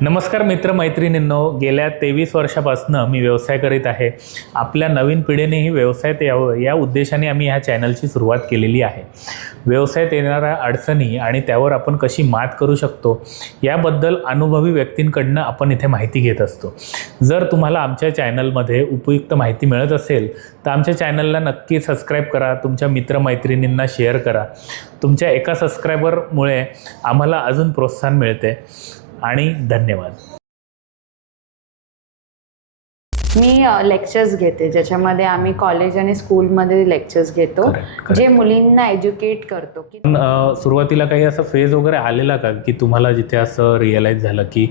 नमस्कार मित्रमैत्रिणींनो, गेल्या 23 वर्षापासून मी व्यवसाय करीत आहे. आपल्या नवीन पिढीनेही व्यवसायात यावं या उद्देशाने आम्ही ह्या चॅनलची सुरुवात केलेली आहे. व्यवसायात येणाऱ्या अडचणी आणि त्यावर आपण कशी मात करू शकतो याबद्दल अनुभवी व्यक्तींकडनं आपण इथे माहिती घेत असतो. जर तुम्हाला आमच्या चॅनलमध्ये उपयुक्त माहिती मिळत असेल तर आमच्या चॅनलला नक्की सबस्क्राईब करा, तुमच्या मित्रमैत्रिणींना शेअर करा. तुमच्या एका सबस्क्रायबरमुळे आम्हाला अजून प्रोत्साहन मिळते आणि धन्यवाद. मी लेक्चर्स घेते ज्याच्यामध्ये आम्ही कॉलेज आणि स्कूलमध्ये लेक्चर्स घेतो. जे मुलींना एज्युकेट करतो. की सुरुवातीला काही असं फेज वगैरे आलेला का की तुम्हाला जिथे असं रिअलाइज झालं की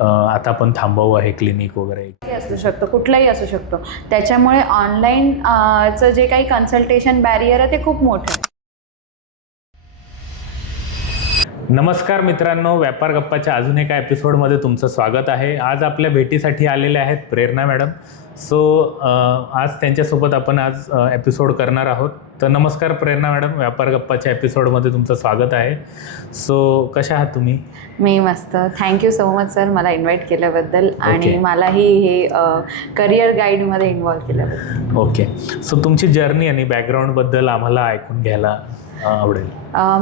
आता आपण थांबवू आहे क्लिनिक वगैरे? असू शकतो, कुठलाही असू शकतो. त्याच्यामुळे ऑनलाईनचं जे काही कन्सल्टेशन बॅरियर आहे ते खूप मोठं आहे. नमस्कार मित्रांनो, व्यापार गप्पाच्या अजून एका एपिसोडमध्ये तुमचं स्वागत आहे. आज आपल्या भेटीसाठी आलेले आहेत प्रेरणा मॅडम. आज त्यांच्यासोबत आपण आज एपिसोड करणार आहोत. तर नमस्कार प्रेरणा मॅडम, व्यापार गप्पाच्या एपिसोडमध्ये तुमचं स्वागत आहे. कशा आहात तुम्ही? मी मस्त. थँक्यू सो मच सर मला इन्व्हाइट केल्याबद्दल आणि मलाही हे करिअर गाईडमध्ये इन्व्हॉल्व केल्याबद्दल. ओके. तुमची जर्नी आणि बॅकग्राऊंडबद्दल आम्हाला ऐकून घ्यायला आवडेल.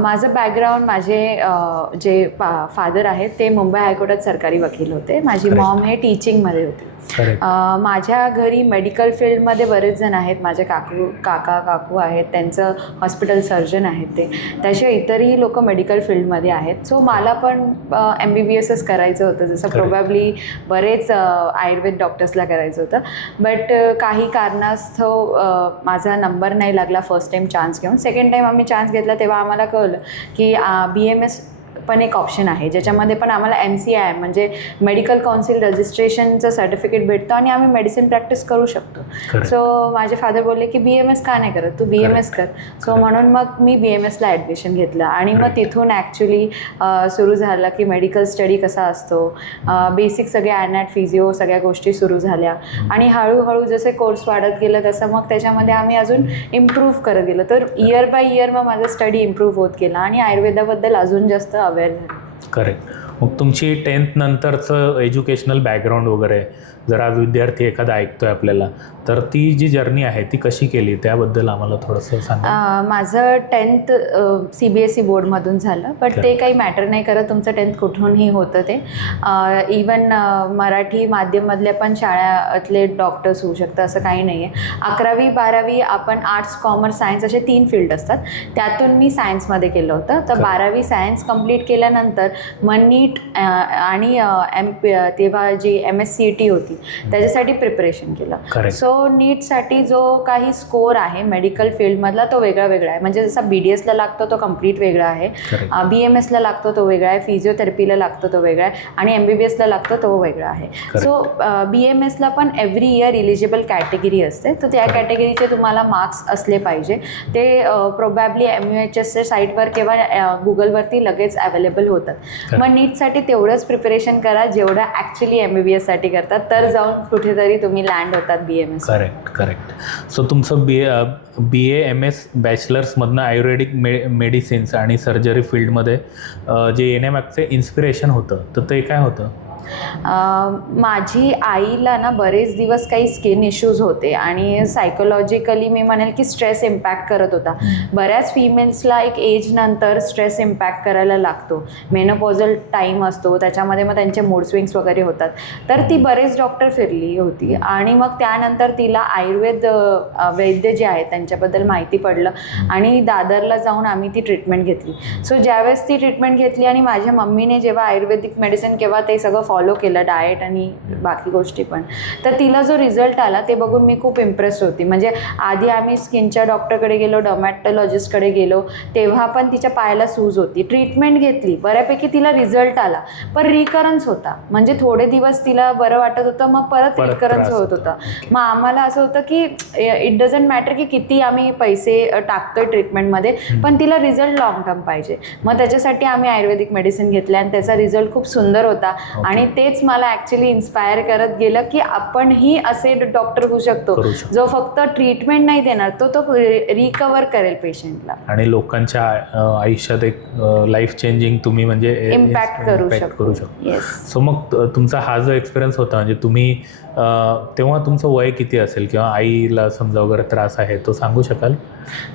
माझं बॅकग्राऊंड, माझे जे फादर आहेत ते मुंबई हायकोर्टात सरकारी वकील होते. माझी मॉम हे टीचिंगमध्ये होती. माझ्या घरी मेडिकल फील्डमध्ये बरेच जण आहेत. माझे काकू आहेत, त्यांचं हॉस्पिटल सर्जन आहेत ते. त्याशिवाय इतरही लोक मेडिकल फील्डमध्ये आहेत. सो मला पण MBBSच करायचं होतं, जसं प्रोबॅबली बरेच आयुर्वेद डॉक्टर्सला करायचं होतं. बट काही कारणास्तव माझा नंबर नाही लागला फर्स्ट टाईम चान्स घेऊन. सेकंड टाईम आम्ही चान्स घेतला तेव्हा आम्हाला कळलं की BMS पण एक ऑप्शन आहे, ज्याच्यामध्ये पण आम्हाला MCI म्हणजे मेडिकल काउन्सिल रजिस्ट्रेशनचं सर्टिफिकेट भेटतं आणि आम्ही मेडिसिन प्रॅक्टिस करू शकतो. सो माझे फादर बोलले की BMS का नाही करत, तू BMS कर. सो म्हणून मग मी BMSला ॲडमिशन घेतलं आणि मग तिथून ॲक्च्युली सुरू झालं की मेडिकल स्टडी कसा असतो, बेसिक सगळे ॲनॅट फिजिओ सगळ्या गोष्टी सुरू झाल्या. आणि हळूहळू जसे कोर्स वाढत गेलं तसं मग त्याच्यामध्ये आम्ही अजून इम्प्रूव्ह करत गेलो. तर इयर बाय इयर मग माझा स्टडी इम्प्रूव्ह होत गेला आणि आयुर्वेदाबद्दल अजून जास्त अवेअर झाली. करेक्ट. मग तुमची 10th नंतरचं एज्युकेशनल बॅकग्राऊंड वगैरे, जर आज विद्यार्थी एखादा ऐकतोय आपल्याला, तर ती जी जर्नी आहे ती कशी केली त्याबद्दल आम्हाला थोडंसं सांगा. माझं 10th CBSE बोर्डमधून झालं. बट ते काही मॅटर नाही करत, तुमचं 10th कुठूनही होतं ते. इवन मराठी माध्यममधल्या पण शाळातले डॉक्टर्स होऊ शकतं असं काही नाही आहे. 11वी 12वी आपण आर्ट्स, कॉमर्स, सायन्स असे 3 फील्ड असतात. त्यातून मी सायन्समध्ये केलं होतं. तर 12वी सायन्स कंप्लीट केल्यानंतर मग नीट आणि तेव्हा जी MSCET होती त्याच्यासाठी प्रिपरेशन केलं. सो नीटसाठी जो काही स्कोर आहे मेडिकल फील्डमधला तो वेगळा आहे. म्हणजे जसा BDSला लागतो तो कम्प्लीट वेगळा आहे, BMSला लागतो तो वेगळा आहे, फिजिओथेरपीला लागतो तो वेगळा आहे आणि MBBSला लागतो तो वेगळा आहे. सो BMSला पण एव्हरी इयर इलिजिबल कॅटेगरी असते. तर त्या कॅटेगरीचे तुम्हाला मार्क्स असले पाहिजे. ते प्रोबॅबली MUHSच्या साईटवर किंवा गुगलवरती लगेच अवेलेबल होतात. मग नीटसाठी तेवढंच प्रिपरेशन करा जेवढं ॲक्च्युली MBBSसाठी करतात, तर जाऊन कुठेतरी तुम्ही लँड होतात BMS. करेक्ट. तुमचं BA MS बॅचलर्समधनं आयुर्वेदिक मेडिसिन्स आणि सर्जरी फील्डमध्ये जे येण्यामागचे इन्स्पिरेशन होतं तर ते काय होतं? माझी आईला ना बरेच दिवस काही स्किन इश्यूज होते आणि सायकोलॉजिकली मी म्हणेल की स्ट्रेस इम्पॅक्ट करत होता. बऱ्याच फिमेल्सला एक एज नंतर स्ट्रेस इम्पॅक्ट करायला लागतो. मेनोपॉझल टाईम असतो, त्याच्यामध्ये मग त्यांचे मूड स्विंग्स वगैरे होतात. तर ती बरेच डॉक्टर फिरली होती आणि मग त्यानंतर तिला आयुर्वेद वैद्य जे आहेत त्यांच्याबद्दल माहिती पडलं आणि दादरला जाऊन आम्ही ती ट्रीटमेंट घेतली. सो ज्यावेळेस ती ट्रीटमेंट घेतली आणि माझ्या मम्मीने जेव्हा आयुर्वेदिक मेडिसिन केव्हा ते सगळं फॉलो केलं, डाएट आणि बाकी गोष्टी पण, तर तिला जो रिझल्ट आला ते बघून मी खूप इम्प्रेस होती. म्हणजे आधी आम्ही स्किनच्या डॉक्टरकडे गेलो, डर्मॅटॉलॉजिस्टकडे गेलो, तेव्हा पण तिच्या पायाला सूज होती. ट्रीटमेंट घेतली, बऱ्यापैकी तिला रिझल्ट आला, पण रिकरन्स होता. म्हणजे थोडे दिवस तिला बरं वाटत होतं, मग परत रिकरन्स होत होता. मग आम्हाला असं होतं की इट डझंट मॅटर की किती आम्ही पैसे टाकतोय ट्रीटमेंटमध्ये, पण तिला रिझल्ट लॉंग टर्म पाहिजे. मग त्याच्यासाठी आम्ही आयुर्वेदिक मेडिसिन घेतल्या आणि त्याचा रिझल्ट खूप सुंदर होता आणि आणि तेच मला ॲक्च्युली इन्स्पायर करत गेलं की आपणही असे डॉक्टर होऊ शकतो जो फक्त ट्रीटमेंट नाही देणार, तो रिकवर करेल पेशंटला आणि लोकांच्या आयुष्यात एक लाईफ चेंजिंग तुम्ही म्हणजे इम्पॅक्ट करू शकतो. सो मग तुमचा हा जो एक्सपिरियन्स होता म्हणजे तुम्ही तेव्हा तुमचं वय किती असेल किंवा आईला समजा वगैरे त्रास आहे तो सांगू शकाल?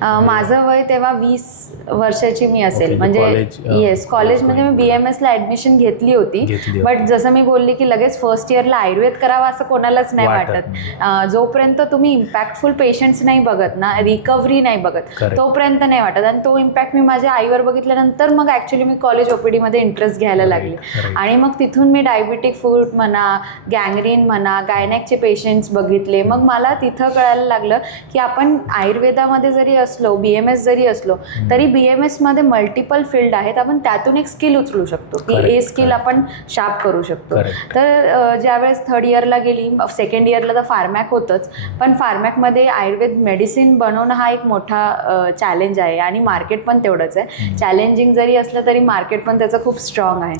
माझं वय तेव्हा 20 वर्षाची मी असेल. म्हणजे येस, कॉलेजमध्ये मी BMS ला ॲडमिशन घेतली होती. बट जसं मी बोलली की लगेच फर्स्ट इयरला आयुर्वेद करावा असं कोणालाच नाही वाटत. जोपर्यंत तुम्ही इम्पॅक्टफुल पेशंट्स नाही बघत ना, रिकव्हरी नाही बघत, तोपर्यंत नाही वाटत. आणि तो इम्पॅक्ट मी माझ्या आईवर बघितल्यानंतर मग ॲक्च्युली मी कॉलेज OPD मध्ये इंटरेस्ट घ्यायला लागले. आणि मग तिथून मी डायबिटिक फूट म्हणा, गँग्रीन म्हणा, गायनॅकचे पेशंट्स बघितले. मग मला तिथं कळायला लागलं की आपण आयुर्वेदामध्ये जरी असलो, BMS जरी असलो तरी BMS मध्ये मल्टिपल फील्ड आहेत. आपण त्यातून एक स्किल उचलू शकतो की ए स्किल आपण शार्प करू शकतो. तर ज्यावेळेस थर्ड इयरला गेली, सेकंड इयरला तर फार्मॅक होतंच, पण फार्मॅकमध्ये आयुर्वेद मेडिसिन बनवणं हा एक मोठा चॅलेंज आहे आणि मार्केट पण तेवढंच आहे. चॅलेंजिंग जरी असलं तरी मार्केट पण त्याचं खूप स्ट्रॉंग आहे.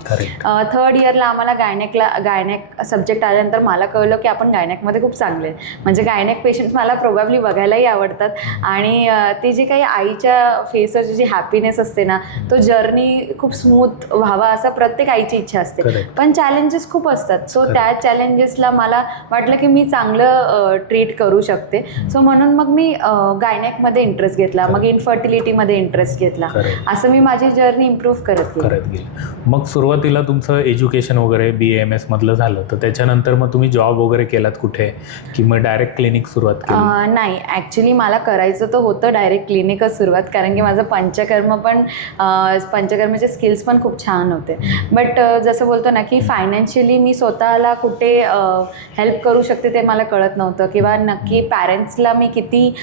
थर्ड इयरला आम्हाला गायनॅक सब्जेक्ट आल्यानंतर मला कळलं की आपण गायनॅकमध्ये खूप चांगले, म्हणजे गायनॅक पेशंट मला प्रोबॅबली बघायलाही आवडतात. आणि ते जे काही आईच्या फेसवरची जी हॅपीनेस असते ना, तो जर्नी खूप स्मूथ व्हावा असं प्रत्येक आईची इच्छा असते. पण चॅलेंजेस खूप असतात. सो त्या चॅलेंजेसला मला वाटलं की मी चांगलं ट्रीट करू शकते. सो म्हणून मग मी गायनॅकमध्ये इंटरेस्ट घेतला, मग इनफर्टिलिटीमध्ये इंटरेस्ट घेतला. असं मी माझी जर्नी इम्प्रूव्ह करत गेली. मग सुरुवातीला तुमचं एज्युकेशन वगैरे BMS मधलं झालं, तर त्याच्यानंतर मग तुम्ही जॉब वगैरे केलात कुठे की मग डायरेक्ट क्लिनिक सुरुवात केली? नाही, ॲक्च्युली मला करायचं तर होतं डायरेक्ट क्लिनिकच सुरुवात, कारण की माझं पंचकर्माचे स्किल्स पण खूप छान होते. बट जसं बोलतो ना की फायनान्शियली मी स्वतःला कुठे हेल्प करू शकते ते मला कळत नव्हतं, किंवा नक्की पॅरेंट्सला मी किती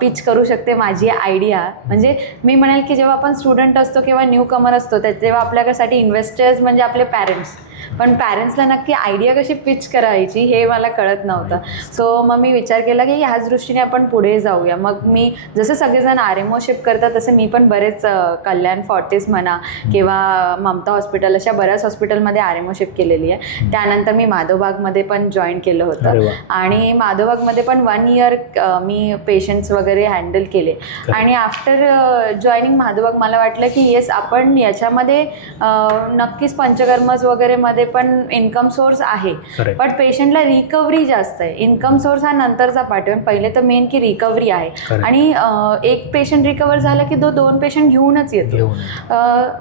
पिच करू शकते माझी आयडिया. म्हणजे मी म्हणेल की जेव्हा आपण स्टुडंट असतो किंवा न्यू कमर असतो तेव्हा आपल्यासाठी इन्व्हेस्टर्स म्हणजे आपले पॅरेंट्स, पण पॅरेंट्सला नक्की आयडिया कशी पिच करायची हे मला कळत नव्हतं. सो मग मी विचार केला की ह्याच दृष्टीने आपण पुढे जाऊया. मग मी जसं सगळेजण RMO शिफ्ट करतात तसं मी पण बरेच कल्याण फोर्टिस म्हणा किंवा ममता हॉस्पिटल अशा बऱ्याच हॉस्पिटलमध्ये RMO शिफ्ट केलेली आहे. त्यानंतर मी माधवबागमध्ये पण जॉईन केलं होतं आणि माधवबागमध्ये पण 1 इयर मी पेशंट्स वगैरे हँडल केले. आणि आफ्टर जॉईनिंग माधवबाग मला वाटलं की येस, आपण याच्यामध्ये नक्कीच पंचकर्मच वगैरे मध्ये पण इन्कम सोर्स आहे, पण पेशंटला रिकव्हरी जास्त आहे. इन्कम सोर्स हा नंतरचा पार्ट आहे, पहिले तर मेन की रिकव्हरी आहे. आणि एक पेशंट रिकवर झाला की 2 पेशंट घेऊनच येतो.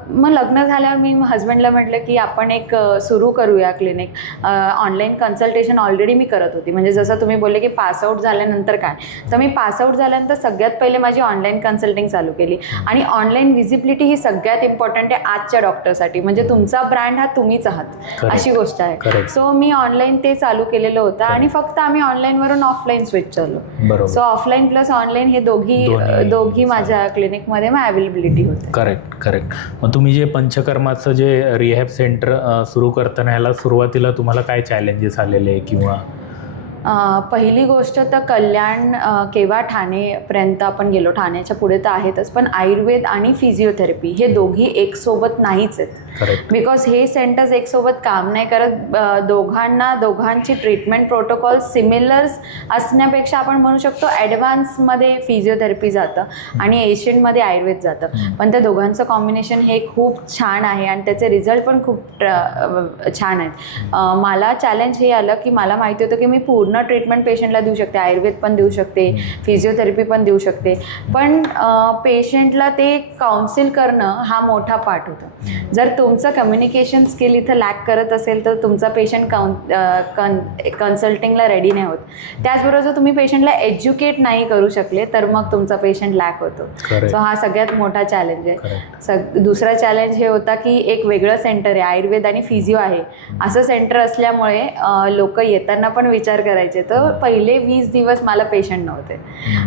मग लग्न झाल्यावर मी हजबंडला म्हटलं की आपण एक सुरू करूया क्लिनिक. ऑनलाईन कन्सल्टेशन ऑलरेडी मी करत होती. म्हणजे जसं तुम्ही बोलले की पासआउट झाल्यानंतर काय, तर मी पासआउट झाल्यानंतर सगळ्यात पहिले माझी ऑनलाईन कन्सल्टिंग चालू केली. आणि ऑनलाईन व्हिजिबिलिटी ही सगळ्यात इम्पॉर्टंट आहे आजच्या डॉक्टरसाठी. म्हणजे तुमचा ब्रँड हा तुम्हीच आहात अशी गोष्ट आहे. सो मी ऑनलाईन ते चालू केलेलं होतं आणि फक्त आम्ही ऑनलाईनवरून ऑफलाईन स्विच झालो. सो ऑफलाईन प्लस ऑनलाईन हे दोघी माझ्या क्लिनिकमध्ये मग अवेलेबिलिटी होते. करेक्ट. मग तुम्ही जे पंचकर्माचं जे रिहॅब सेंटर सुरू करताना ह्याला सुरुवातीला तुम्हाला काय चॅलेंजेस आलेले किंवा? पहिली गोष्ट तर कल्याण केव्हा ठाणेपर्यंत आपण गेलो, ठाण्याच्या पुढे तर आहेतच, पण आयुर्वेद आणि फिजिओथेरपी हे दोघी एक सोबत नाहीच आहेत. बिकॉज हे सेंटर्स एक सोबत काम नाही करत. दोघांची ट्रीटमेंट प्रोटोकॉल सिमिलर्स असण्यापेक्षा आपण म्हणू शकतो ॲडव्हान्समध्ये फिजिओथेरपी जातं आणि एशियनमध्ये आयुर्वेद जातं. पण त्या दोघांचं कॉम्बिनेशन हे खूप छान आहे आणि त्याचे रिझल्ट पण खूप छान आहेत. मला चॅलेंज हे आलं की मला माहिती होतं की मी पूर्ण ट्रीटमेंट पेशंटला देऊ शकते, आयुर्वेद पण देऊ शकते, फिजिओथेरपी पण देऊ शकते, पण पेशंटला ते काउन्सिल करणं हा मोठा पार्ट होता. जर तुमचं कम्युनिकेशन स्किल इथं लॅक करत असेल तर तुमचा पेशंट कन्सल्टिंगला रेडी नाही होत. त्याचबरोबर जर तुम्ही पेशंटला एज्युकेट नाही करू शकले तर मग तुमचा पेशंट लॅक होतो. सो हा सगळ्यात मोठा चॅलेंज आहे. दुसरा चॅलेंज हे होता की एक वेगळं सेंटर आहे, आयुर्वेद आणि फिजिओ आहे असं सेंटर असल्यामुळे लोक येताना पण विचार करायचे. तर पहिले 20 दिवस मला पेशंट नव्हते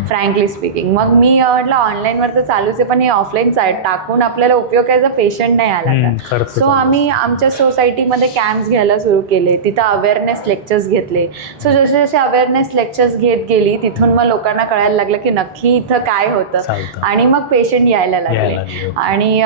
फ्रँकली स्पीकिंग. मग मी म्हटलं ऑनलाईनवर तर चालूच आहे, पण हे ऑफलाईन टाकून आपल्याला उपयोग करायचा, पेशंट नाही आला. सो आम्ही आमच्या सोसायटीमध्ये कॅम्प्स घ्यायला सुरू केले, तिथं अवेअरनेस लेक्चर्स घेतले. सो जसे जसे अवेअरनेस लेक्चर्स घेत गेली तिथून मग लोकांना कळायला लागलं की नक्की इथं काय होतं आणि मग पेशंट यायला लागले. आणि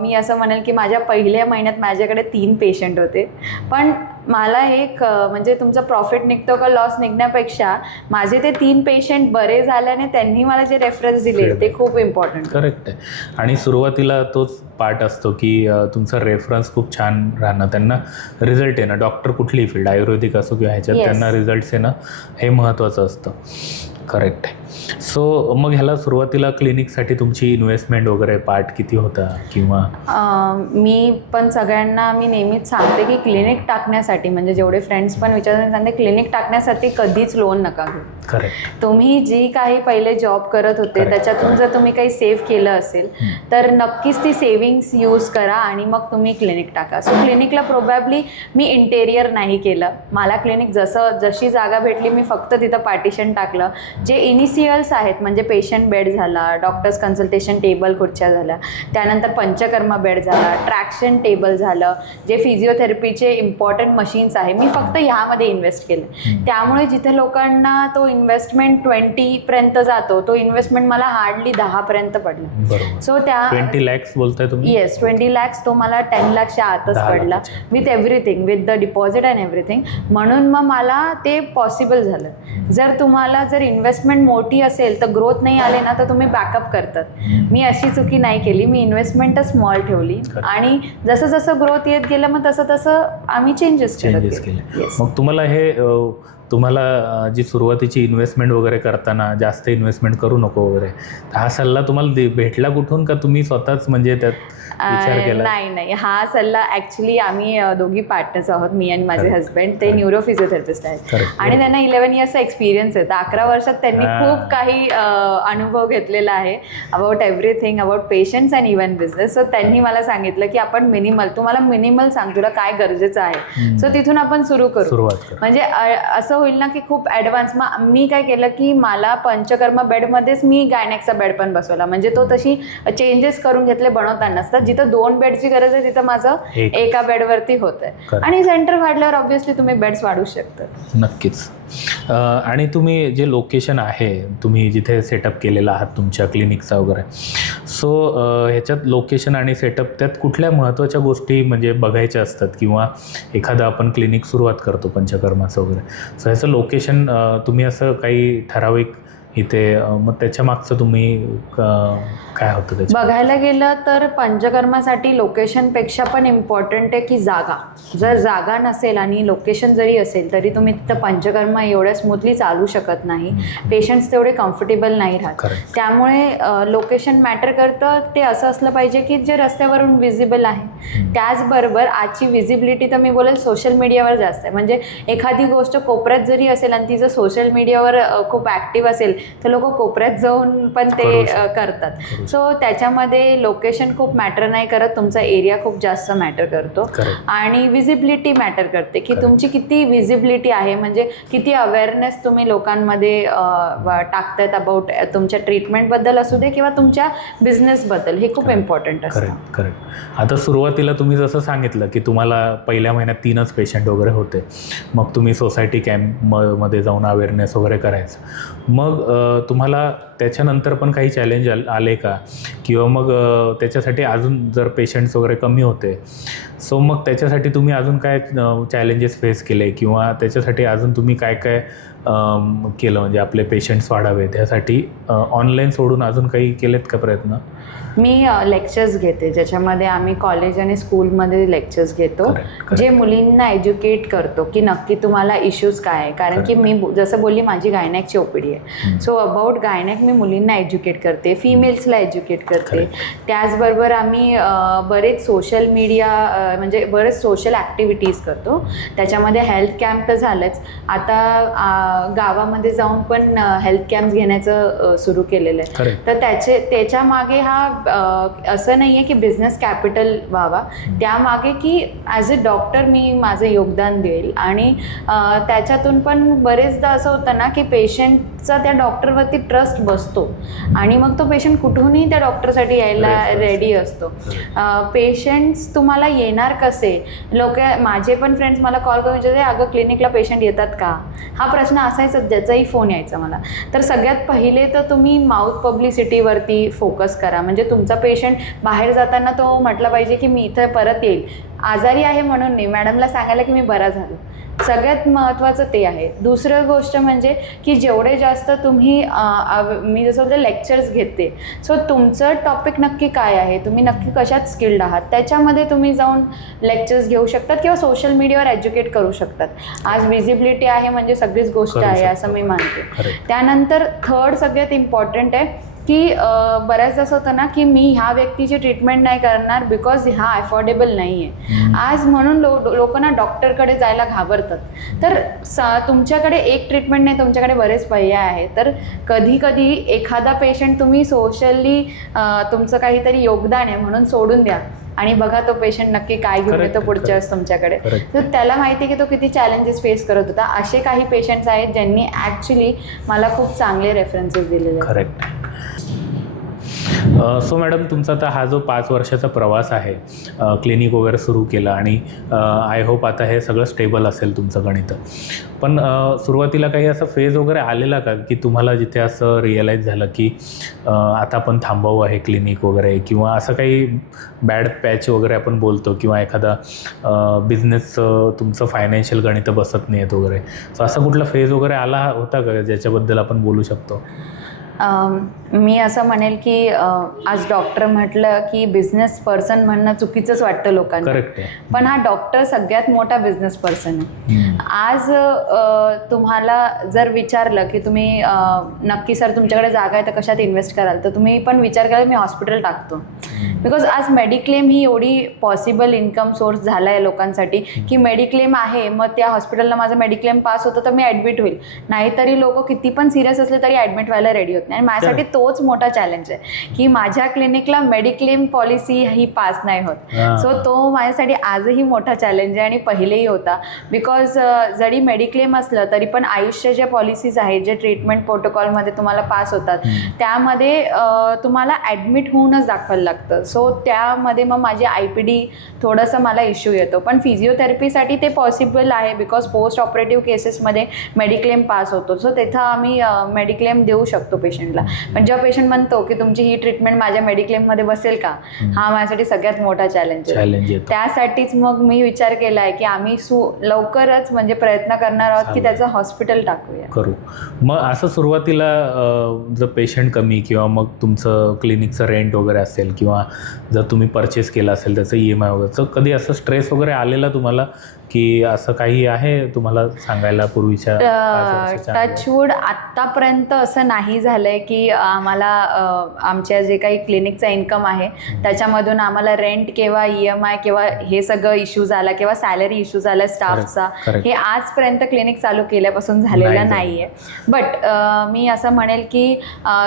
मी असं म्हणेल की माझ्या पहिल्या महिन्यात माझ्याकडे 3 पेशंट होते, पण मला एक म्हणजे तुमचा प्रॉफिट निघतो का लॉस निघण्यापेक्षा माझे ते 3 पेशंट बरे झाल्याने त्यांनी मला जे रेफरन्स दिले ते खूप इम्पॉर्टंट. करेक्ट आहे. आणि सुरुवातीला तोच पार्ट असतो की तुमचा रेफरन्स खूप छान राहणं, त्यांना रिझल्ट येणं. डॉक्टर कुठलीही फील्ड, आयुर्वेदिक असो किंवा ह्याच्यात, त्यांना रिझल्ट्स येणं हे महत्त्वाचं असतं. करेक्ट आहे. सो मग ह्याला सुरुवातीला क्लिनिकसाठी तुमची इन्व्हेस्टमेंट वगैरे पार्ट किती होता किंवा? मी पण सगळ्यांना मी नेहमीच सांगते की क्लिनिक टाकण्यासाठी, म्हणजे जेवढे फ्रेंड्स पण विचारतात सांगते, क्लिनिक टाकण्यासाठी कधीच लोन नका घेऊ. करेक्ट. तुम्ही जी काही पहिले जॉब करत होते त्याच्यातून जर तुम्ही काही सेव्ह केलं असेल तर नक्कीच ती सेव्हिंग्स यूज करा आणि मग तुम्ही क्लिनिक टाका. सो क्लिनिकला प्रोबॅबली मी इंटेरियर नाही केलं. मला क्लिनिक जशी जागा भेटली मी फक्त तिथं पार्टिशन टाकलं. जे इनिशियल्स आहेत म्हणजे पेशंट बेड झाला, डॉक्टर्स कन्सल्टेशन टेबल खुर्च्या झाल्या, त्यानंतर पंचकर्मा बेड झाला, ट्रॅक्शन टेबल झालं, जे फिजिओथेरपीचे इम्पॉर्टंट मशीन्स आहे मी फक्त ह्यामध्ये इन्व्हेस्ट केलं. त्यामुळे जिथे लोकांना तो इन्व्हेस्टमेंट 20पर्यंत जातो तो इन्व्हेस्टमेंट मला हार्डली 10पर्यंत पडला. सो त्या 20 lakhs बोलताय तुम्ही? येस, 20 lakhs तो मला 10 lakhच्या आतच पडला with everything, with the deposit and everything. म्हणून मग मला ते पॉसिबल झालं. जर इन्व्हेस्टमेंट मोठी असेल तर ग्रोथ नाही आले ना तर तुम्ही बॅकअप करतात. मी अशी चुकी नाही केली, मी इन्व्हेस्टमेंटच स्मॉल ठेवली आणि जसं जसं ग्रोथ येत गेलं मग तसं तसं आम्ही चेंजेस केले. मग तुम्हाला जी सुरुवातीची इन्व्हेस्टमेंट वगैरे करताना जास्त इन्व्हेस्टमेंट करू नको वगैरे, हा सल्ला तुम्हाला भेटला कुठून का तुम्ही स्वतःच म्हणजे त्यात विचार केला? नाही, हा सल्ला ॲक्च्युली आम्ही दोघी पार्टनर्स आहोत, मी आणि माझे हस्बंड. ते न्यूरो फिजिओथेरपिस्ट आहेत आणि त्यांना 11 इयर्सचा एक्सपिरियन्स आहे. 11 वर्षात त्यांनी खूप काही अनुभव घेतलेला आहे about everything, about patients and even business. So त्यांनी मला सांगितलं की आपण तुम्हाला मिनिमल सांग, तुला काय गरजेचं आहे, सो तिथून आपण सुरुवात करू. म्हणजे असं होईल ना की खूप ॲडव्हान्स. मग मी काय केलं की मला पंचकर्मा बेडमध्येच मी गायनेकचा बेड पण बसवला. म्हणजे तो तशी चेंजेस करून घेतले बनवताना. जिथं 2 बेडची गरज आहे तिथं माझं एका बेडवरती होतंय. आणि सेंटर वाढल्यावर ऑब्व्हियसली तुम्ही बेड्स वाढू शकता. नक्कीच. आणि तुम्ही जे लोकेशन आहे तुम्ही जिथे सेटअप केलेलं आहात तुमच्या क्लिनिकचा वगैरे, सो ह्याच्यात लोकेशन आणि सेटअप त्यात कुठल्या महत्त्वाच्या गोष्टी म्हणजे बघायच्या असतात किंवा एखादं आपण क्लिनिक सुरुवात करतो पंचकर्माचं वगैरे, सो ह्याचं लोकेशन तुम्ही असं काही ठराविक इथे, मग त्याच्या मागचं तुम्ही काय होतं त्याचं बघायला गेलं तर पंचकर्मासाठी लोकेशनपेक्षा पण इम्पॉर्टंट आहे की जागा. जर जागा नसेल आणि लोकेशन जरी असेल तरी तुम्ही तिथं पंचकर्मा एवढ्या स्मूथली चालू शकत नाही. पेशंट्स तेवढे कम्फर्टेबल नाही राहत. त्यामुळे लोकेशन मॅटर करतं. ते असं असलं पाहिजे की जे रस्त्यावरून विजिबल आहे. त्याचबरोबर आजची विजिबिलिटी तर मी बोलेल सोशल मीडियावर जास्त आहे. म्हणजे एखादी गोष्ट कोपऱ्यात जरी असेल आणि ती जर सोशल मीडियावर खूप ॲक्टिव्ह असेल तर लोक कोपऱ्यात जाऊन पण ते करतात. सो त्याच्यामध्ये लोकेशन खूप मॅटर नाही करत, तुमचा एरिया खूप जास्त मॅटर करतो. आणि विजिबिलिटी मॅटर करते की तुमची किती विजिबिलिटी आहे, म्हणजे किती अवेअरनेस तुम्ही लोकांमध्ये टाकतायत अबाउट तुमच्या ट्रीटमेंटबद्दल असू दे किंवा तुमच्या बिझनेसबद्दल. हे खूप इम्पॉर्टंट असतं. करेक्ट. आता सुरुवातीला तुम्ही जसं सांगितलं की तुम्हाला पहिल्या महिन्यात 3च पेशंट वगैरे होते, मग तुम्ही सोसायटी कॅम्पमध्ये जाऊन अवेअरनेस वगैरे करायचं. मग तुम्हाला त्याच्यानंतर पण काही चॅलेंज आले का, किंवा मग त्याच्यासाठी अजून जर पेशंट्स वगैरे कमी होते, सो मग त्याच्यासाठी तुम्ही अजून काय चॅलेंजेस फेस केले किंवा त्याच्यासाठी अजून तुम्ही काय काय केलं म्हणजे आपले पेशंट्स वाढावेत ह्यासाठी ऑनलाईन सोडून अजून काही केलेत का प्रयत्न? मी लेक्चर्स घेते ज्याच्यामध्ये आम्ही कॉलेज आणि स्कूलमध्ये लेक्चर्स घेतो. जे मुलींना एज्युकेट करतो की नक्की तुम्हाला इश्यूज काय आहे. कारण की मी जसं बोलली माझी गायनॅकची ओपीडी आहे. सो अबाउट गायनॅक मी मुलींना एज्युकेट करते, फिमेल्सला एज्युकेट करते. त्याचबरोबर आम्ही बरेच सोशल मीडिया म्हणजे बरेच सोशल ॲक्टिव्हिटीज करतो. त्याच्यामध्ये हेल्थ कॅम्प तर झालंच, आता गावामध्ये जाऊन पण हेल्थ कॅम्प्स घेण्याचं सुरू केलेलं आहे. तर त्याच्या मागे हा असं नाही आहे की बिझनेस कॅपिटल व्हावा, त्यामागे की ॲज अ डॉक्टर मी माझं योगदान देईल. आणि त्याच्यातून पण बरेचदा असं होतं ना की पेशंटचा त्या डॉक्टरवरती ट्रस्ट बसतो आणि मग तो पेशंट कुठूनही त्या डॉक्टरसाठी यायला रेडी असतो. पेशंट्स तुम्हाला येणार कसे, लोक माझे पण फ्रेंड्स मला कॉल करून विचारते अगं क्लिनिकला पेशंट येतात का, हा प्रश्न असायचा, ज्याचाही फोन यायचा मला. तर सगळ्यात पहिले तर तुम्ही माउथ पब्लिसिटीवरती फोकस करा. म्हणजे तुमचा पेशंट बाहेर जाताना तो म्हटला पाहिजे की मी इथं परत येईल. आजारी आहे म्हणून नाही, मॅडमला सांगायला की मी बरा झालो, सगळ्यात महत्त्वाचं ते आहे. दुसरं गोष्ट म्हणजे की जेवढे जास्त तुम्ही मी जसं बोलते लेक्चर्स घेते, सो तुमचं टॉपिक नक्की काय आहे, तुम्ही नक्की कशात स्किल्ड आहात, त्याच्यामध्ये तुम्ही जाऊन लेक्चर्स घेऊ शकतात किंवा सोशल मीडियावर एज्युकेट करू शकतात. आज विजिबिलिटी आहे म्हणजे सगळीच गोष्ट आहे असं मी मानते. त्यानंतर थर्ड सगळ्यात इम्पॉर्टंट आहे की बऱ्याचदा असं होतं ना की मी ह्या व्यक्तीची ट्रीटमेंट नाही करणार बिकॉज हा अफोर्डेबल नाही आहे. आज म्हणून लोकांना डॉक्टरकडे जायला घाबरतात. तर तुमच्याकडे एक ट्रीटमेंट नाही, तुमच्याकडे बरेच पर्याय आहेत. तर कधी कधी एखादा पेशंट तुम्ही सोशली तुमचं काहीतरी योगदान आहे म्हणून सोडून द्या आणि बघा तो पेशंट नक्की काय घेऊन येतो पुढच्या वेळेस तुमच्याकडे. तर त्याला माहिती आहे की तो किती चॅलेंजेस फेस करत होता. असे काही पेशंट्स आहेत ज्यांनी ॲक्च्युली मला खूप चांगले रेफरन्सेस दिलेले आहेत. करेक्ट. सो मॅडम, तुमचा आता हा जो 5 वर्षाचा प्रवास आहे, क्लिनिक वगैरे सुरू केलं आणि आय होप आता हे सगळं स्टेबल असेल तुमचं गणित. पण सुरुवातीला काही असं फेज वगैरे आलेला का की तुम्हाला जिथे असं रिअलाईज झालं की आता आपण थांबावं आहे क्लिनिक वगैरे, किंवा असं काही बॅड पॅच वगैरे आपण बोलतो, किंवा एखादा बिझनेस तुमचं फायनान्शियल गणित बसत नाही आहेत वगैरे, सो असा कुठला फेज वगैरे आला होता का ज्याच्याबद्दल आपण बोलू शकतो? मी असं म्हणेल की आज डॉक्टर म्हटलं की बिझनेस पर्सन म्हणणं चुकीचंच वाटतं लोकांना. करेक्ट आहे. पण हा डॉक्टर सगळ्यात मोठा बिझनेस पर्सन आहे. आज तुम्हाला जर विचारलं की तुम्ही नक्की सर तुमच्याकडे जागा आहे तर कशात इन्व्हेस्ट कराल, तर तुम्ही पण विचार कराल मी हॉस्पिटल टाकतो. बिकॉज आज मेडिक्लेम ही एवढी पॉसिबल इन्कम सोर्स झाला आहे लोकांसाठी की मेडिक्लेम आहे, मग त्या हॉस्पिटलला माझं मेडिक्लेम पास होतं तर मी ॲडमिट होईल. नाहीतरी लोक किती पण सिरियस असले तरी ॲडमिट व्हायला रेडी होत नाही. आणि माझ्यासाठी तोच मोठा चॅलेंज आहे की माझ्या क्लिनिकला मेडिक्लेम पॉलिसी ही पास नाही होत. सो तो माझ्यासाठी आजही मोठा चॅलेंज आहे आणि पहिलेही होता. बिकॉज जरी मेडिक्लेम असलं तरी पण आयुष्य जे पॉलिसीज आहेत, जे ट्रीटमेंट प्रोटोकॉलमध्ये तुम्हाला पास होतात, त्यामध्ये तुम्हाला ॲडमिट होऊनच दाखवायला लागतं. सो त्यामध्ये मग माझी IPD थोडंसं मला इश्यू येतो. पण फिजिओथेरपीसाठी ते पॉसिबल आहे बिकॉज पोस्ट ऑपरेटिव्ह केसेसमध्ये मेडिक्लेम पास होतो. सो तिथं आम्ही मेडिक्लेम देऊ शकतो पेशंटला. पण जेव्हा पेशंट म्हणतो की तुमची ही ट्रीटमेंट माझ्या मेडिक्लेममध्ये बसेल का, हा माझ्यासाठी सगळ्यात मोठा चॅलेंज आहे. त्यासाठीच मग मी विचार केला आहे की आम्ही लवकरच म्हणजे प्रयत्न करणार आहोत की त्याचं हॉस्पिटल टाकूया. करू. मग असं सुरुवातीला जर पेशंट कमी किंवा मग तुमचं क्लिनिकचं रेंट वगैरे असेल, किंवा जर तुम्ही परचेस केलं असेल त्याचं EMI वगैरे, तर कधी असं स्ट्रेस वगैरे आलेला तुम्हाला की असं काही आहे तुम्हाला सांगायला पूर्वीच्या? टचवूड आत्तापर्यंत असं नाही झालं आहे की आम्हाला आमच्या जे काही क्लिनिकचा इन्कम आहे त्याच्यामधून आम्हाला रेंट किंवा EMI किंवा हे सगळं इश्यू झाला किंवा सॅलरी इश्यू झाला स्टाफचा, हे आजपर्यंत क्लिनिक चालू केल्यापासून झालेलं नाही आहे. बट मी असं म्हणेल की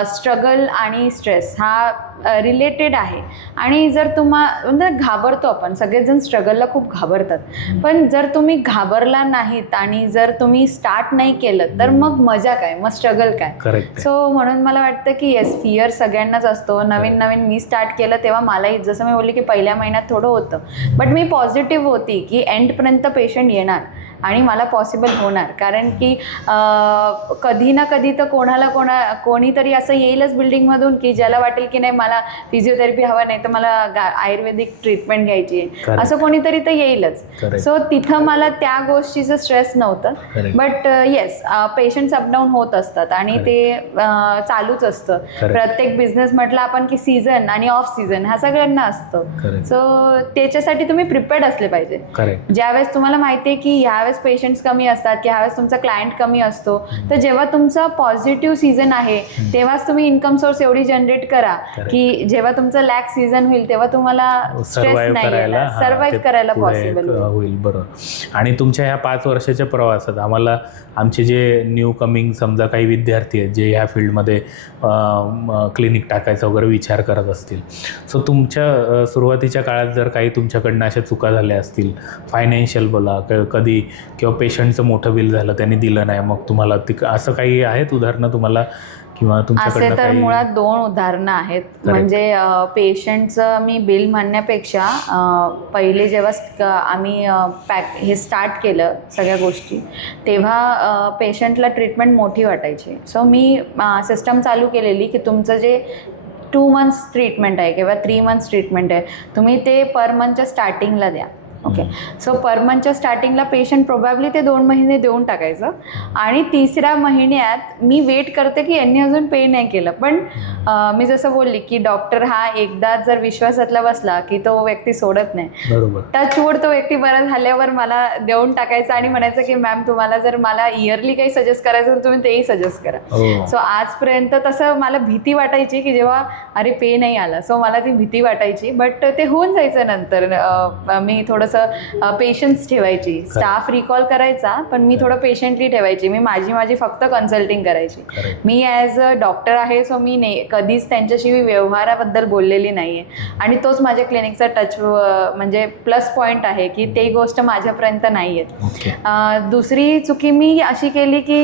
स्ट्रगल आणि स्ट्रेस हा रिलेटेड आहे. आणि जर म्हणजे घाबरतो आपण, सगळेजण स्ट्रगलला खूप घाबरतात, पण जर तुम्ही घाबरला नाहीत आणि जर तुम्ही स्टार्ट नाही केलं तर मग मजा काय, मग स्ट्रगल काय. सो म्हणून मला वाटतं की येस, फिअर सगळ्यांनाच असतो. नवीन मी स्टार्ट केलं तेव्हा मलाही, जसं मी बोलली की पहिल्या महिन्यात थोडं होतं, बट मी पॉझिटिव्ह होती की एंडपर्यंत पेशंट येणार आणि मला पॉसिबल होणार. कारण की कधी ना कधी तर कोणीतरी असं येईलच बिल्डिंगमधून की ज्याला वाटेल की नाही मला फिजिओथेरपी हवं, नाही तर मला आयुर्वेदिक ट्रीटमेंट घ्यायची आहे, असं कोणीतरी तर येईलच. सो तिथं मला त्या गोष्टीचं स्ट्रेस नव्हतं. बट येस, पेशंट्स अपडाऊन होत असतात आणि ते चालूच असतं. प्रत्येक बिझनेस म्हटलं आपण की सीझन आणि ऑफ सीझन हा सगळ्यांना असतो. सो त्याच्यासाठी तुम्ही प्रिपेअर्ड असले पाहिजे. ज्यावेळेस तुम्हाला माहिती आहे की ह्यावेळेस पेशंट्स कमी असतात की ह्यावेळेस तुमचा क्लायंट कमी असतो, तर जेव्हा तुमचा पॉझिटिव्ह सीझन आहे तेव्हाच तुम्ही इन्कम सोर्स एवढी जनरेट करा की जेव्हा तुमचं लॅक सीझन होईल तेव्हा तुम्हाला स्ट्रेस नाही, सर्व्हाइव्ह करायला पॉसिबल होईल. बरोबर. आणि तुमच्या ह्या 5 वर्षाच्या प्रवासात आम्हाला आमचे जे न्यू कमिंग समजा काही विद्यार्थी आहेत जे ह्या फील्डमध्ये क्लिनिक टाकायचा वगैरे विचार करत असतील, सो तुमच्या सुरुवातीच्या काळात जर काही तुमच्याकडनं अशा चुका झाल्या असतील, फायनान्शियल बोला कधी, किंवा पेशंटचं मोठं बिल झालं त्यांनी दिलं नाही, मग तुम्हाला असं काही आहेत उदाहरणं तुम्हाला, किंवा तुमच्याकडनं? असे तर मुळात 2 उदाहरणं आहेत. म्हणजे पेशंटचं मी बिल म्हणण्यापेक्षा पहिले जेव्हा आम्ही हे स्टार्ट केलं सगळ्या गोष्टी, तेव्हा पेशंटला ट्रीटमेंट मोठी वाटायची. सो मी सिस्टम चालू केलेली की तुमचं जे 2 मंथ्स ट्रीटमेंट आहे किंवा 3 मंथ्स ट्रीटमेंट आहे, तुम्ही ते पर मंथच्या स्टार्टिंगला द्या. ओके. सो पर मंथच्या स्टार्टिंगला पेशंट प्रोबॅबली ते 2 महिने देऊन टाकायचं आणि 3ऱ्या महिन्यात मी वेट करते की यांनी अजून पे नाही केलं. पण मी जसं बोलली की डॉक्टर हा एकदा जर विश्वासातला बसला की तो व्यक्ती सोडत नाही. बरोबर. टचवूड तो व्यक्ती बरा झाल्यावर मला देऊन टाकायचा आणि म्हणायचं की मॅम तुम्हाला जर मला इयरली काही सजेस्ट करायचं तर तुम्ही तेही सजेस्ट करा. सो आजपर्यंत तसं मला भीती वाटायची की जेव्हा अरे पे नाही आला, सो मला ती भीती वाटायची. बट ते होऊन जायचं नंतर. मी थोडंसं पेशन्स ठेवायची. स्टाफ रिकॉल करायचा पण मी थोडं पेशंटली ठेवायची. मी माझी फक्त कन्सल्टिंग करायची. मी ॲज अ डॉक्टर आहे, सो मी कधीच त्यांच्याशी व्यवहाराबद्दल बोललेली नाही आहे. आणि तोच माझ्या क्लिनिकचा टच म्हणजे प्लस पॉईंट आहे की ते गोष्ट माझ्यापर्यंत नाही आहे. दुसरी चुकी मी अशी केली की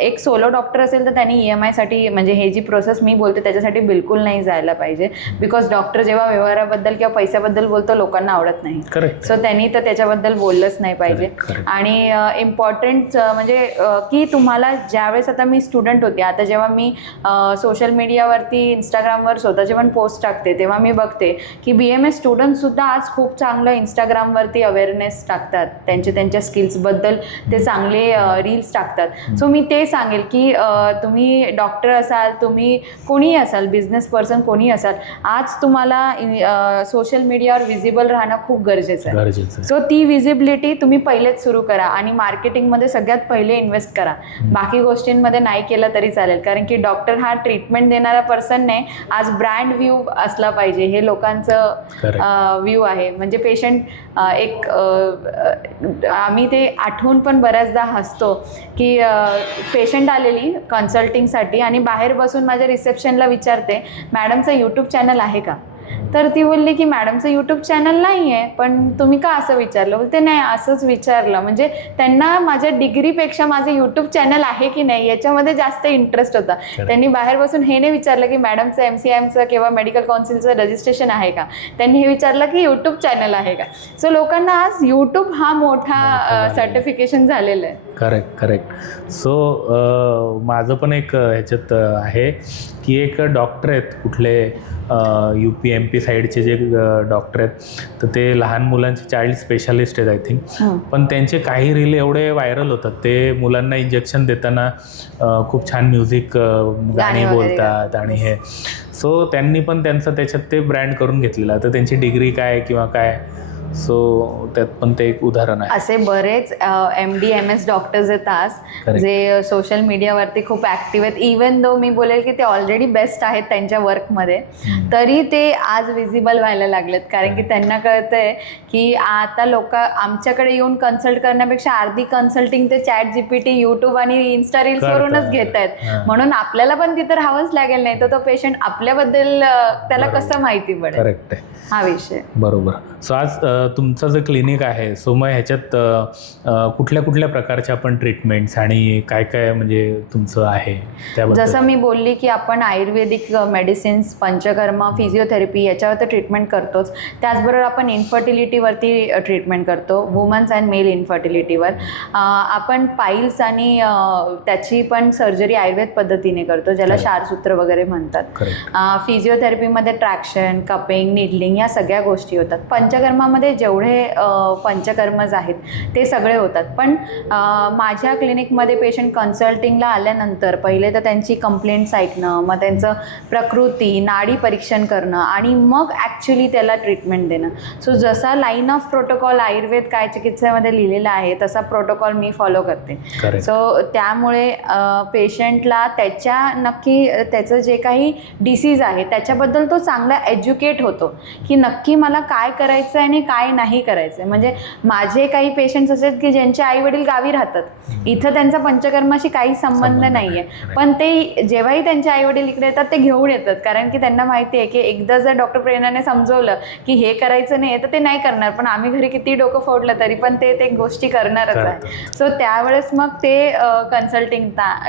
एक सोलो डॉक्टर असेल तर त्यांनी EMI म्हणजे हे जी प्रोसेस मी बोलते त्याच्यासाठी बिलकुल नाही जायला पाहिजे. बिकॉज डॉक्टर जेव्हा व्यवहाराबद्दल किंवा पैशाबद्दल बोलतो लोकांना आवडत नाही. सो त्यांनी तर त्याच्याबद्दल बोललंच नाही पाहिजे. आणि इम्पॉर्टंट म्हणजे की तुम्हाला ज्यावेळेस आता मी स्टुडंट होते, आता जेव्हा मी सोशल मीडियावरती इंस्टाग्रामवर स्वतःचे पण पोस्ट टाकते तेव्हा मी बघते की BMS स्टुडंटसुद्धा आज खूप चांगलं इंस्टाग्रामवरती अवेअरनेस टाकतात. त्यांच्या स्किल्सबद्दल ते चांगले रील्स टाकतात. सो मी ते सांगेल की तुम्ही डॉक्टर असाल, तुम्ही कोणीही असाल, बिझनेस पर्सन कोणीही असाल, आज तुम्हाला सोशल मीडियावर विजिबल राहणं खूप गरजेचं आहे. सो ती विजिबिलिटी तुम्ही पहिलेच सुरू करा आणि मार्केटिंगमध्ये सगळ्यात पहिले इन्व्हेस्ट करा. बाकी गोष्टींमध्ये नाही केलं तरी चालेल, कारण की डॉक्टर हा ट्रीटमेंट देणारा पर्सन नाही, आज ब्रँड व्ह्यू असला पाहिजे. हे लोकांचं व्ह्यू आहे. म्हणजे पेशंट आम्ही ते आठवून पण बऱ्याचदा हसतो की पेशंट आलेली कन्सल्टिंगसाठी आणि बाहेर बसून माझ्या रिसेप्शनला विचारते मॅडमचं यूट्यूब चॅनल आहे का? तर ती बोलली की मॅडमचं यूट्यूब चॅनल नाही आहे. पण तुम्ही का असं विचारलं? बोलते नाही असंच विचारलं. म्हणजे त्यांना माझ्या डिग्रीपेक्षा माझं यूट्यूब चॅनल आहे की नाही याच्यामध्ये जास्त इंटरेस्ट होता. त्यांनी बाहेर बसून हे नाही विचारलं की मॅडमचं MCIMचं किंवा मेडिकल काउन्सिलचं रजिस्ट्रेशन आहे का. त्यांनी हे विचारलं की यूट्यूब चॅनल आहे का. सो लोकांना आज यूट्यूब हा मोठा सर्टिफिकेशन झालेलं आहे. करेक्ट. सो माझं पण एक ह्याच्यात आहे की एक डॉक्टर आहेत कुठले UP MP साईडचे जे डॉक्टर आहेत, तर ते लहान मुलांचे चाइल्ड स्पेशालिस्ट आहेत आय थिंक. पण त्यांचे काही रील एवढे व्हायरल होतात. ते मुलांना इंजेक्शन देताना खूप छान म्युझिक गाणी बोलतात आणि हे. सो त्यांनी पण त्यांचं त्याच्यात ते ब्रँड करून घेतलेलं. तर त्यांची डिग्री काय किंवा काय, सो त्यात पण ते एक उदाहरण आहे. असे बरेच MD MS डॉक्टर्स येतात जे सोशल मीडियावरती खूप ॲक्टिव्ह आहेत. इवन दो मी बोलेल की ते ऑलरेडी बेस्ट आहेत त्यांच्या वर्कमध्ये, तरी ते आज विजिबल व्हायला लागलेत. कारण की त्यांना कळतंय की आता लोक आमच्याकडे येऊन कन्सल्ट करण्यापेक्षा अर्धी कन्सल्टिंग ते ChatGPT, यूट्यूब आणि इन्स्टा रील्सवरूनच घेत आहेत. म्हणून आपल्याला पण तिथं राहावंच लागेल, नाही तर तो पेशंट आपल्याबद्दल त्याला कसं माहिती पडेल. करेक्ट आहे हा विषय. बरोबर. सो आज तुमचं जे क्लिनिक आहे, सो मग ह्याच्यात कुठल्या कुठल्या प्रकारच्या आपण ट्रीटमेंट्स आणि काय काय म्हणजे तुमचं आहे त्याबद्दल? जसं मी बोलली की आपण आयुर्वेदिक मेडिसिन्स, पंचकर्म, फिजिओथेरपी याच्यावर तर ट्रीटमेंट करतोच. त्याचबरोबर आपण इन्फर्टिलिटीवरती ट्रीटमेंट करतो, वुमन्स अँड मेल इन्फर्टिलिटीवर. आपण पाईल्स आणि त्याची पण सर्जरी आयुर्वेद पद्धतीने करतो, ज्याला क्षारसूत्र वगैरे म्हणतात. फिजिओथेरपीमध्ये ट्रॅक्शन, कपिंग, निडलिंग या सगळ्या गोष्टी होतात. पंचकर्मामध्ये जेवढे पंचकर्मज आहेत ते सगळे होतात. पण माझ्या क्लिनिकमध्ये पेशंट कन्सल्टिंगला आल्यानंतर पहिले तर त्यांची कंप्लेंट्स ऐकणं, मग त्यांचं प्रकृती, नाडी परीक्षण करणं आणि मग ॲक्च्युली त्याला ट्रीटमेंट देणं. सो जसा लाईन ऑफ प्रोटोकॉल आयुर्वेद काय चिकित्सेमध्ये लिहिलेला आहे तसा प्रोटोकॉल मी फॉलो करते. सो त्यामुळे पेशंटला नक्की त्याचं जे काही डिसीज आहे त्याच्याबद्दल तो चांगला एज्युकेट होतो की नक्की मला काय करायचं आहे आणि काय नाही करायचं आहे. म्हणजे माझे काही पेशंट्स असे आहेत की ज्यांचे आई वडील गावी राहतात, इथं त्यांचा पंचकर्माशी काही संबंध नाही आहे, पण ते जेव्हाही त्यांचे आई वडील इकडे येतात ते घेऊन येतात. कारण की त्यांना माहिती आहे की एकदा जर डॉक्टर प्रेरणाने समजवलं की हे करायचं नाही तर ते नाही करणार, पण आम्ही घरी किती डोकं फोडलं तरी पण ते गोष्टी करणारच आहे. सो त्यावेळेस मग ते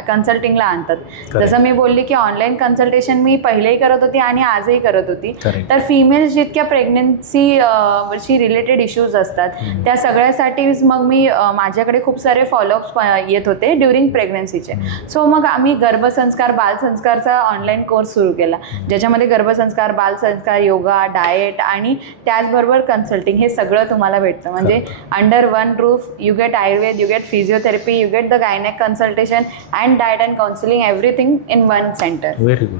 कन्सल्टिंगला आणतात. जसं मी बोलली की ऑनलाईन कन्सल्टेशन मी पहिलेही करत होती आणि आजही करत होती. तर फिमेल्स जितक्या प्रेग्नन्सीशी रिलेटेड इश्यूज असतात त्या सगळ्यासाठीच मग मी माझ्याकडे खूप सारे फॉलोअप्स येत होते ड्युरिंग प्रेग्नन्सीचे. सो मग आम्ही गर्भसंस्कार बालसंस्कारचा ऑनलाईन कोर्स सुरू केला, ज्याच्यामध्ये गर्भसंस्कार, बालसंस्कार, योगा, डाएट आणि त्याचबरोबर कन्सल्टिंग हे सगळं तुम्हाला भेटतं. म्हणजे under one roof you get Ayurveda, you get physiotherapy, you get the gynaec consultation and diet and counselling, everything in one centre. Very good.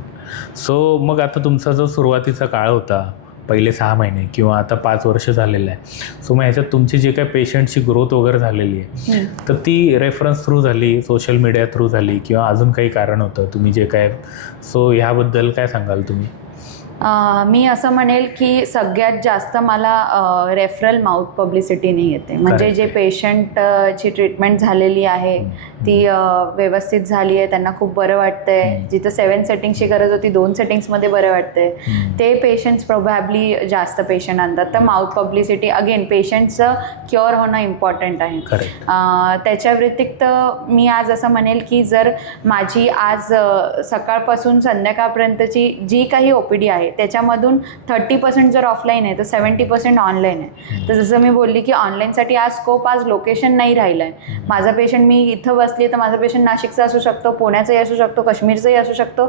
So मग आता तुमचा जो सुरुवातीचा काळ होता, पहिले 6 महिने किंवा आता 5 वर्ष झालेलं आहे, सो मग ह्याच्यात तुमची जी काही पेशंटची ग्रोथ वगैरे झालेली आहे तर ती रेफरन्स थ्रू झाली, सोशल मीडिया थ्रू झाली किंवा अजून काही कारण होतं तुम्ही जे काय, सो ह्याबद्दल काय सांगाल तुम्ही? मी असं म्हणेल की सगळ्यात जास्त मला रेफरल माउथ पब्लिसिटीने येते. म्हणजे जे पेशंटची ट्रीटमेंट झालेली आहे ती व्यवस्थित झाली आहे, त्यांना खूप बरं वाटतंय, जिथं 7 सेटिंग्सची गरज होती 2 सेटिंग्समध्ये बरं वाटतंय, ते पेशंट्स प्रोबॅबली जास्त पेशंट आणतात. तर माउथ पब्लिसिटी अगेन पेशंटचं क्युअर होणं इम्पॉर्टंट आहे. त्याच्या व्यतिरिक्त मी आज असं म्हणेल की जर माझी आज सकाळपासून संध्याकाळपर्यंतची जी काही OPD आहे त्याच्यामधून 30% जर ऑफलाईन आहे तर 70% ऑनलाईन आहे. तर जसं मी बोलली की ऑनलाईनसाठी आज स्कोप, आज लोकेशन नाही राहिलं आहे. माझा पेशंट, मी इथं बसली तर माझा पेशंट नाशिकचा असू शकतो, पुण्याचाही असू शकतो, काश्मीरचाही असू शकतो,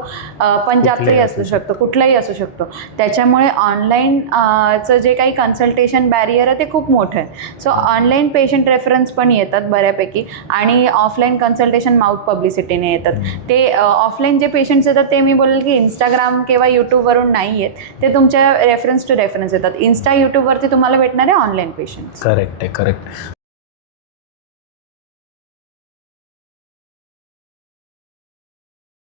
पंजाबचाही असू शकतो, कुठलाही असू शकतो. त्याच्यामुळे ऑनलाईनचं जे काही कन्सल्टेशन बॅरियर आहे ते खूप मोठं आहे. सो ऑनलाईन पेशंट रेफरन्स पण येतात बऱ्यापैकी आणि ऑफलाईन कन्सल्टेशन माउथ पब्लिसिटीने येतात. ते ऑफलाईन जे पेशंट्स येतात ते मी बोलेल की इंस्टाग्राम किंवा यूट्यूबवरून नाही येत, ते तुमच्या रेफरन्स टू रेफरन्स येतात. इन्स्टा, यूट्यूबवरती तुम्हाला भेटणारे ऑनलाईन पेशंट्स. करेक्ट आहे, करेक्ट.